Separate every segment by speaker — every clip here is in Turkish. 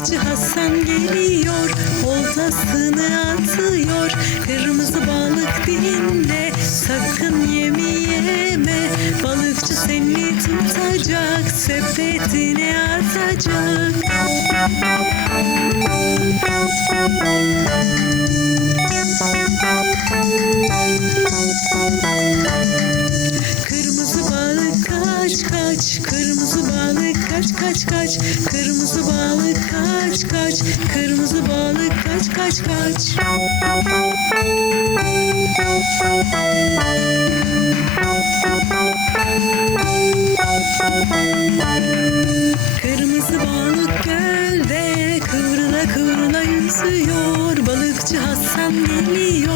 Speaker 1: Balıkçı Hasan geliyor, oltasını atıyor. Kırmızı balık dilinde, sakın yemi yeme. Balıkçı seni tutacak, sepetine atacak. kaç kaç kaç kırmızı balık kaç kaç kırmızı balık kaç kaç kaç Kırmızı balık gölde kıvrıla kıvrıla yüzüyor balıkçı Hasan geliyor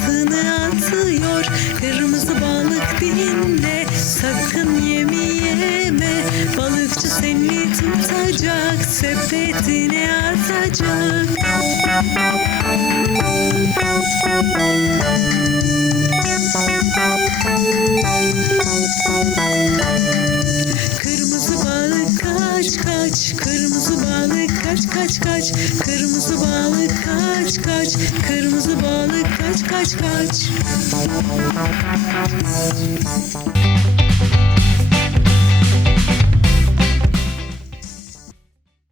Speaker 1: kafasını atıyor Kırmızı balık dilinde sakın yemeyeme Balıkçı seni tutacak sepetine atacak Kırmızı balık kaç kaç Kırmızı balık kaç kaç kaç Kırmızı balık kaç kaç Kırmızı balık kaç kaç kaç.